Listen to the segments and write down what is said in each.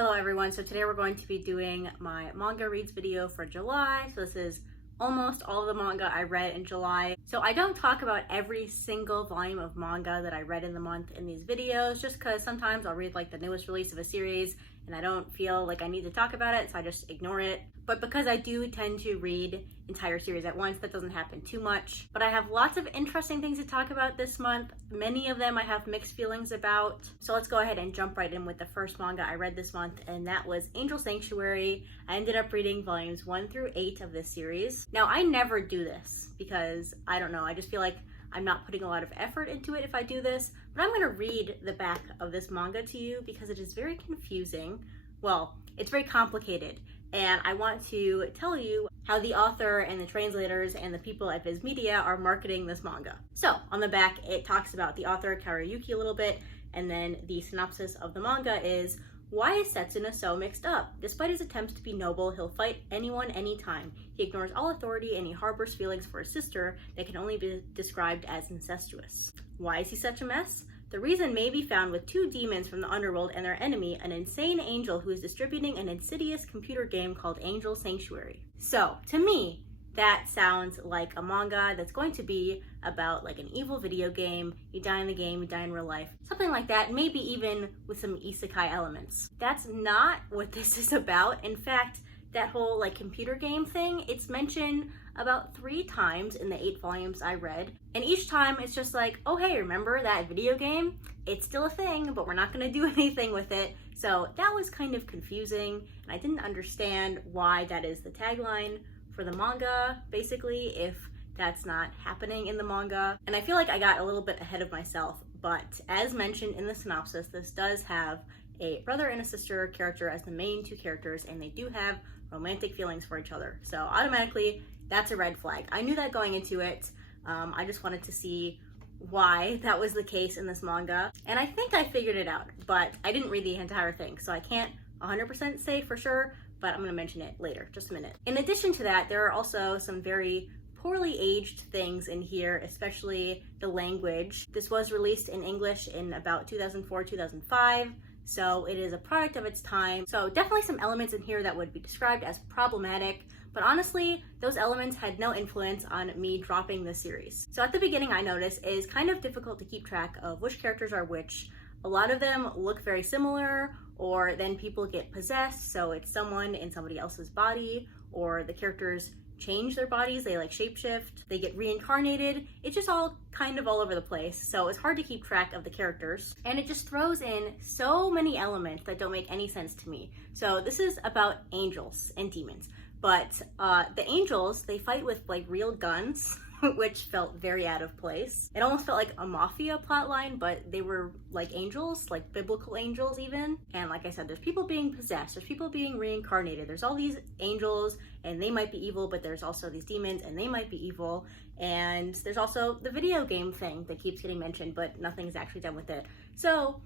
Hello everyone, so today we're going to be doing my manga reads video for July. So this is almost all of the manga I read in July. So I don't talk about every single volume of manga that I read in the month in these videos, just because sometimes I'll read like the newest release of a series and I don't feel like I need to talk about it, so I just ignore it. But because I do tend to read entire series at once, that doesn't happen too much. But I have lots of interesting things to talk about this month. Many of them I have mixed feelings about. So let's go ahead and jump right in with the first manga I read this month, and that was Angel Sanctuary. I ended up reading volumes 1 through 8 of this series. Now I never do this because, I don't know, I just feel like I'm not putting a lot of effort into it if I do this, but I'm gonna read the back of this manga to you because it is very confusing. Well, it's very complicated, and I want to tell you how the author and the translators and the people at Viz Media are marketing this manga. So on the back, it talks about the author Karayuki a little bit, and then the synopsis of the manga is, why is Setsuna so mixed up? Despite his attempts to be noble, he'll fight anyone, anytime. He ignores all authority and he harbors feelings for his sister that can only be described as incestuous. Why is he such a mess? The reason may be found with 2 demons from the underworld and their enemy, an insane angel who is distributing an insidious computer game called Angel Sanctuary. So, to me, that sounds like a manga that's going to be about like an evil video game. You die in the game, you die in real life. Something like that, maybe even with some isekai elements. That's not what this is about. In fact, that whole like computer game thing, it's mentioned about 3 times in the 8 volumes I read. And each time it's just like, oh hey, remember that video game? It's still a thing, but we're not gonna do anything with it. So that was kind of confusing, and I didn't understand why that is the tagline for the manga, basically, if that's not happening in the manga. And I feel like I got a little bit ahead of myself, but as mentioned in the synopsis, this does have a brother and a sister character as the main 2 characters, and they do have romantic feelings for each other. So automatically, that's a red flag. I knew that going into it. I just wanted to see why that was the case in this manga. And I think I figured it out, but I didn't read the entire thing, so I can't 100% say for sure, but I'm gonna mention it later, just a minute. In addition to that, there are also some very poorly aged things in here, especially the language. This was released in English in about 2004, 2005, so it is a product of its time. So definitely some elements in here that would be described as problematic, but honestly, those elements had no influence on me dropping the series. So at the beginning, I noticed it is kind of difficult to keep track of which characters are which. A lot of them look very similar, or then people get possessed, so it's someone in somebody else's body, or the characters change their bodies, they like shapeshift, they get reincarnated. It's just all kind of all over the place, so it's hard to keep track of the characters. And it just throws in so many elements that don't make any sense to me. So this is about angels and demons, but the angels, they fight with like real guns, which felt very out of place. It almost felt like a mafia plotline, but they were like angels, like biblical angels even. And like I said, there's people being possessed, there's people being reincarnated, there's all these angels and they might be evil, but there's also these demons and they might be evil. And there's also the video game thing that keeps getting mentioned, but nothing's actually done with it. So,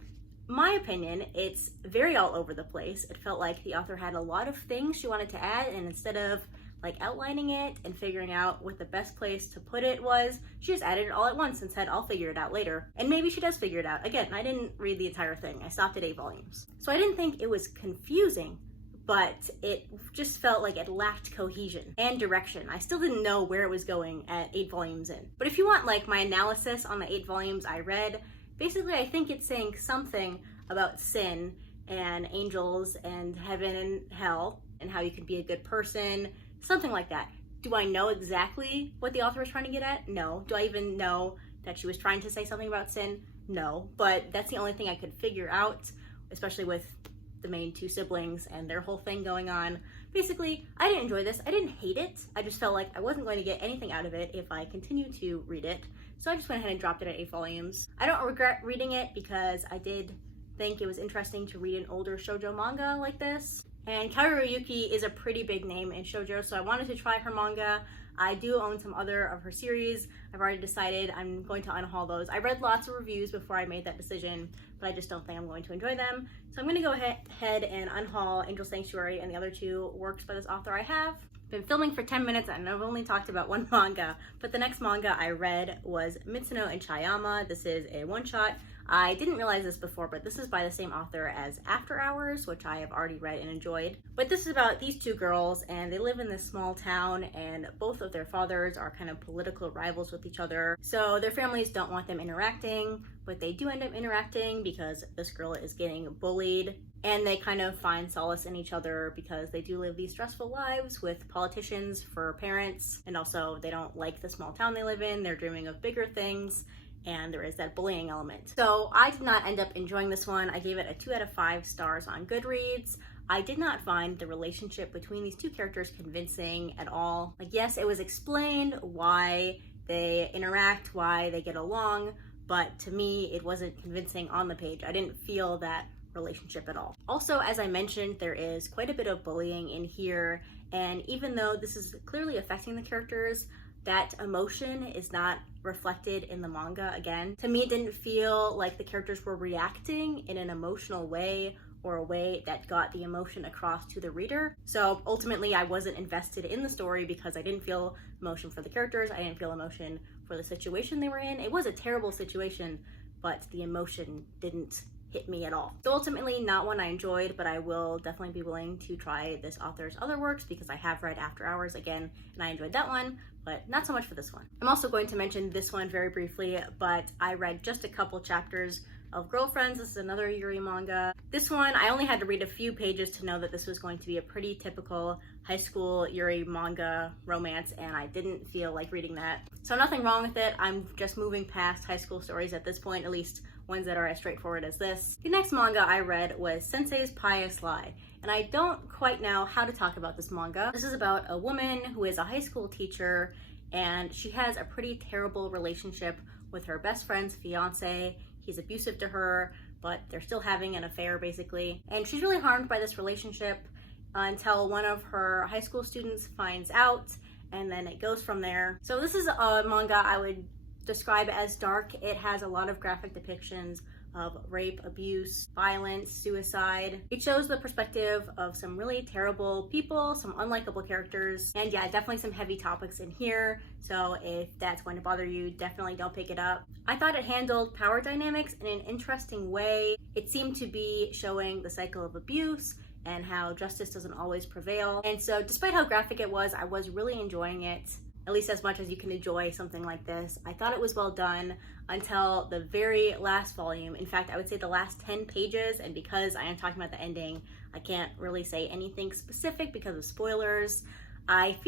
my opinion, it's very all over the place. It felt like the author had a lot of things she wanted to add, and instead of like outlining it and figuring out what the best place to put it was, she just added it all at once and said, I'll figure it out later. And maybe she does figure it out. Again, I didn't read the entire thing. I stopped at 8 volumes. So I didn't think it was confusing, but it just felt like it lacked cohesion and direction. I still didn't know where it was going at 8 volumes in. But if you want like my analysis on the 8 volumes I read, basically I think it's saying something about sin and angels and heaven and hell and how you can be a good person, something like that. Do I know exactly what the author was trying to get at? No. Do I even know that she was trying to say something about sin? No. But that's the only thing I could figure out, especially with the main 2 siblings and their whole thing going on. Basically, I didn't enjoy this. I didn't hate it. I just felt like I wasn't going to get anything out of it if I continued to read it. So I just went ahead and dropped it at 8 volumes. I don't regret reading it because I did think it was interesting to read an older shoujo manga like this. And Karayuki is a pretty big name in shoujo, so I wanted to try her manga. I do own some other of her series. I've already decided I'm going to unhaul those. I read lots of reviews before I made that decision, but I just don't think I'm going to enjoy them. So I'm going to go ahead and unhaul Angel Sanctuary and the other 2 works by this author I have. been filming for 10 minutes and I've only talked about one manga, but the next manga I read was Mitsuno and Chayama. This is a one-shot. I didn't realize this before, but this is by the same author as After Hours, which I have already read and enjoyed. But this is about these two girls, and they live in this small town, and both of their fathers are kind of political rivals with each other. So their families don't want them interacting, but they do end up interacting because this girl is getting bullied. And they kind of find solace in each other because they do live these stressful lives with politicians for parents, and also they don't like the small town they live in. They're dreaming of bigger things, and there is that bullying element. So I did not end up enjoying this one. I gave it a 2 out of 5 stars on Goodreads. I did not find the relationship between these two characters convincing at all. Like, yes, it was explained why they interact, why they get along, but to me, it wasn't convincing on the page. I didn't feel that relationship at all. Also, as I mentioned, there is quite a bit of bullying in here, and even though this is clearly affecting the characters, that emotion is not reflected in the manga again. To me, it didn't feel like the characters were reacting in an emotional way or a way that got the emotion across to the reader. So ultimately, I wasn't invested in the story because I didn't feel emotion for the characters. I didn't feel emotion for the situation they were in. It was a terrible situation, but the emotion didn't hit me at all. So ultimately, not one I enjoyed, but I will definitely be willing to try this author's other works because I have read After Hours again, and I enjoyed that one, but not so much for this one. I'm also going to mention this one very briefly, but I read just a couple chapters of Girlfriends. This is another Yuri manga. This one, I only had to read a few pages to know that this was going to be a pretty typical high school Yuri manga romance, and I didn't feel like reading that. So nothing wrong with it. I'm just moving past high school stories at this point, at least ones that are as straightforward as this. The next manga I read was Sensei's Pious Lie, and I don't quite know how to talk about this manga. This is about a woman who is a high school teacher, and she has a pretty terrible relationship with her best friend's fiance. He's abusive to her, but they're still having an affair basically. And she's really harmed by this relationship until one of her high school students finds out, and then it goes from there. So this is a manga I would describe as dark. It has a lot of graphic depictions of rape, abuse, violence, suicide. It shows the perspective of some really terrible people, some unlikable characters, and yeah, definitely some heavy topics in here. So if that's going to bother you, definitely don't pick it up. I thought it handled power dynamics in an interesting way. It seemed to be showing the cycle of abuse and how justice doesn't always prevail. And so despite how graphic it was, I was really enjoying it, at least as much as you can enjoy something like this. I thought it was well done until the very last volume. In fact, I would say the last 10 pages, and because I am talking about the ending, I can't really say anything specific because of spoilers. I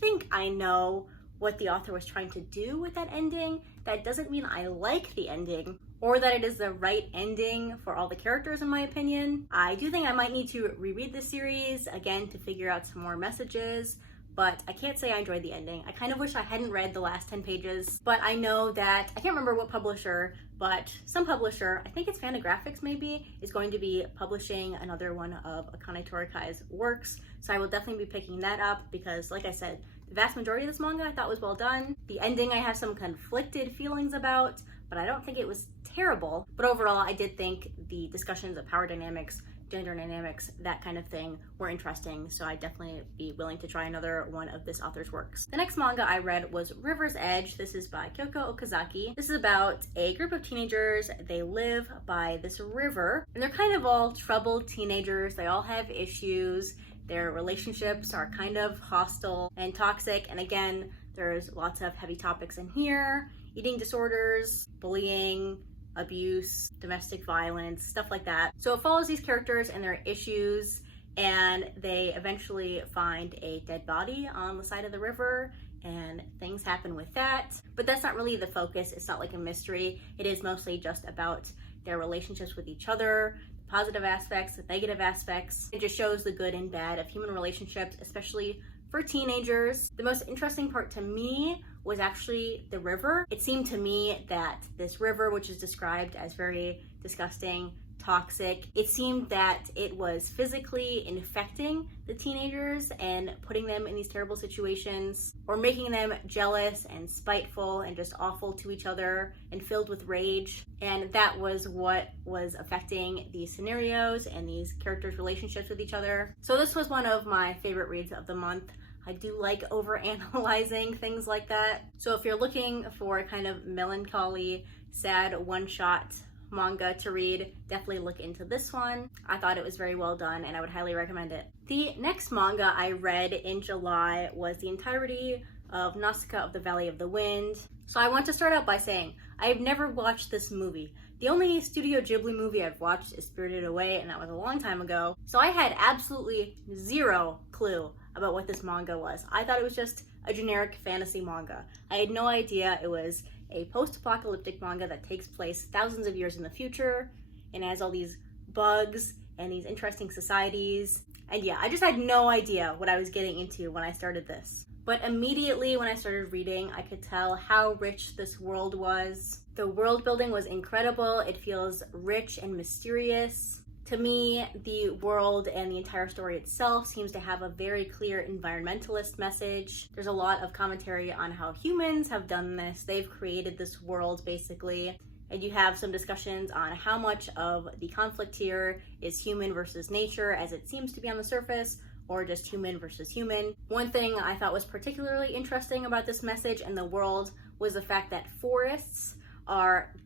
think I know what the author was trying to do with that ending. That doesn't mean I like the ending, or that it is the right ending for all the characters in my opinion. I do think I might need to reread the series again to figure out some more messages, but I can't say I enjoyed the ending. I kind of wish I hadn't read the last 10 pages, but I know that, I can't remember what publisher, but some publisher, I think it's Fantagraphics maybe, is going to be publishing another one of Akane Torikai's works. So I will definitely be picking that up because, like I said, the vast majority of this manga I thought was well done. The ending I have some conflicted feelings about, but I don't think it was terrible. But overall, I did think the discussions of power dynamics, gender dynamics, that kind of thing were interesting, so I'd definitely be willing to try another one of this author's works. The next manga I read was River's Edge. This is by Kyoko Okazaki. This is about a group of teenagers. They live by this river, and they're kind of all troubled teenagers. They all have issues. Their relationships are kind of hostile and toxic, and again, there's lots of heavy topics in here. Eating disorders, bullying, abuse, domestic violence, stuff like that. So it follows these characters and their issues, and they eventually find a dead body on the side of the river, and things happen with that. But that's not really the focus. It's not like a mystery. It is mostly just about their relationships with each other, the positive aspects, the negative aspects. It just shows the good and bad of human relationships, especially for teenagers. The most interesting part to me was actually the river. It seemed to me that this river, which is described as very disgusting, toxic. It seemed that it was physically infecting the teenagers and putting them in these terrible situations, or making them jealous and spiteful and just awful to each other and filled with rage. And that was what was affecting these scenarios and these characters' relationships with each other. So this was one of my favorite reads of the month. I do like overanalyzing things like that. So if you're looking for a kind of melancholy, sad one-shot manga to read, definitely look into this one. I thought it was very well done and I would highly recommend it. The next manga I read in July was the entirety of Nausicaa of the Valley of the Wind. So I want to start out by saying I've never watched this movie. The only Studio Ghibli movie I've watched is Spirited Away, and that was a long time ago. So I had absolutely zero clue about what this manga was. I thought it was just a generic fantasy manga. I had no idea it was a post-apocalyptic manga that takes place thousands of years in the future and has all these bugs and these interesting societies. And yeah, I just had no idea what I was getting into when I started this. But immediately when I started reading, I could tell how rich this world was. The world building was incredible. It feels rich and mysterious. To me, the world and the entire story itself seems to have a very clear environmentalist message. There's a lot of commentary on how humans have done this. They've created this world, basically. And you have some discussions on how much of the conflict here is human versus nature, as it seems to be on the surface, or just human versus human. One thing I thought was particularly interesting about this message and the world was the fact that forests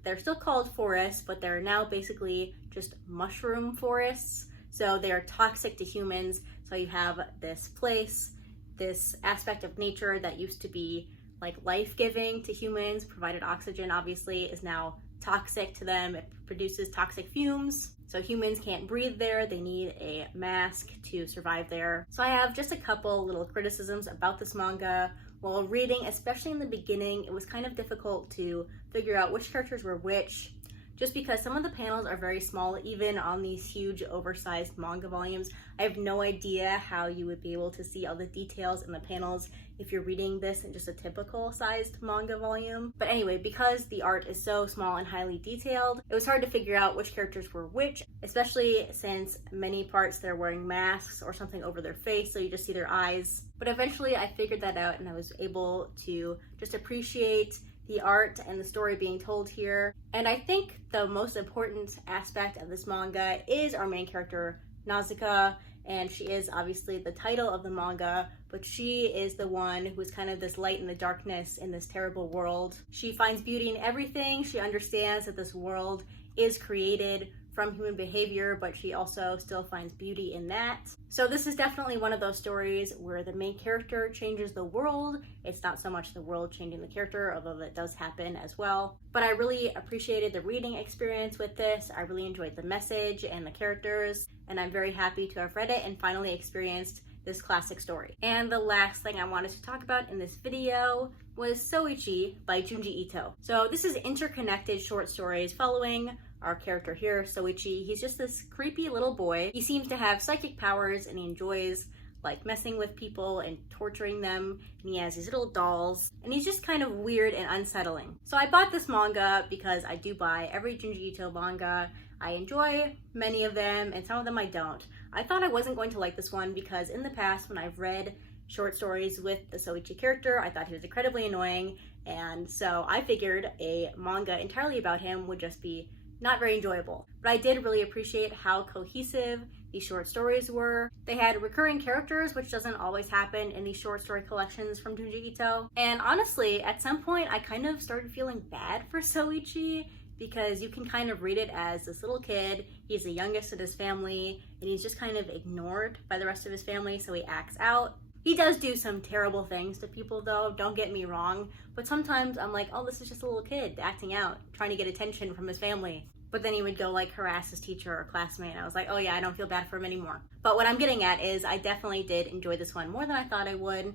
they're still called forests, but they're now basically just mushroom forests. So they are toxic to humans. So you have this place, this aspect of nature that used to be like life-giving to humans, provided oxygen obviously, is now toxic to them. It produces toxic fumes. So humans can't breathe there. They need a mask to survive there. So I have just a couple little criticisms about this manga. While reading, especially in the beginning, it was kind of difficult to figure out which characters were which, just because some of the panels are very small, even on these huge oversized manga volumes. I have no idea how you would be able to see all the details in the panels if you're reading this in just a typical sized manga volume. But anyway, because the art is so small and highly detailed, it was hard to figure out which characters were which, especially since many parts they're wearing masks or something over their face, so you just see their eyes. But eventually I figured that out and I was able to just appreciate the art and the story being told here. And I think the most important aspect of this manga is our main character, Nausicaa, and she is obviously the title of the manga, but she is the one who is kind of this light in the darkness in this terrible world. She finds beauty in everything. She understands that this world is created from human behavior, but she also still finds beauty in that. So this is definitely one of those stories where the main character changes the world. It's not so much the world changing the character, although that does happen as well. But I really appreciated the reading experience with this. I really enjoyed the message and the characters, and I'm very happy to have read it and finally experienced this classic story. And the last thing I wanted to talk about in this video was Soichi by Junji Ito. So this is interconnected short stories following our character here, Soichi. He's just this creepy little boy. He seems to have psychic powers and he enjoys like messing with people and torturing them, and he has these little dolls, and he's just kind of weird and unsettling. So I bought this manga because I do buy every Junji Ito manga. I enjoy many of them and some of them I don't. I thought I wasn't going to like this one because in the past when I've read short stories with the Soichi character, I thought he was incredibly annoying, and so I figured a manga entirely about him would just be not very enjoyable. But I did really appreciate how cohesive these short stories were. They had recurring characters, which doesn't always happen in these short story collections from Junji Ito. And honestly, at some point, I kind of started feeling bad for Soichi because you can kind of read it as this little kid. He's the youngest of his family, and he's just kind of ignored by the rest of his family, so he acts out. He does do some terrible things to people though, don't get me wrong, but sometimes I'm like, oh, this is just a little kid acting out, trying to get attention from his family. But then he would go like harass his teacher or classmate, and I was like, oh yeah, I don't feel bad for him anymore. But what I'm getting at is I definitely did enjoy this one more than I thought I would.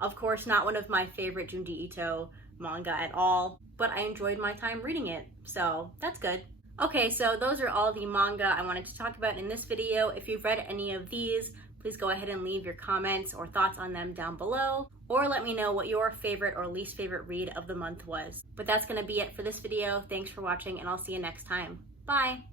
Of course, not one of my favorite Junji Ito manga at all, but I enjoyed my time reading it, so that's good. Okay, so those are all the manga I wanted to talk about in this video. If you've read any of these, please go ahead and leave your comments or thoughts on them down below, or let me know what your favorite or least favorite read of the month was. But that's gonna be it for this video. Thanks for watching, and I'll see you next time. Bye!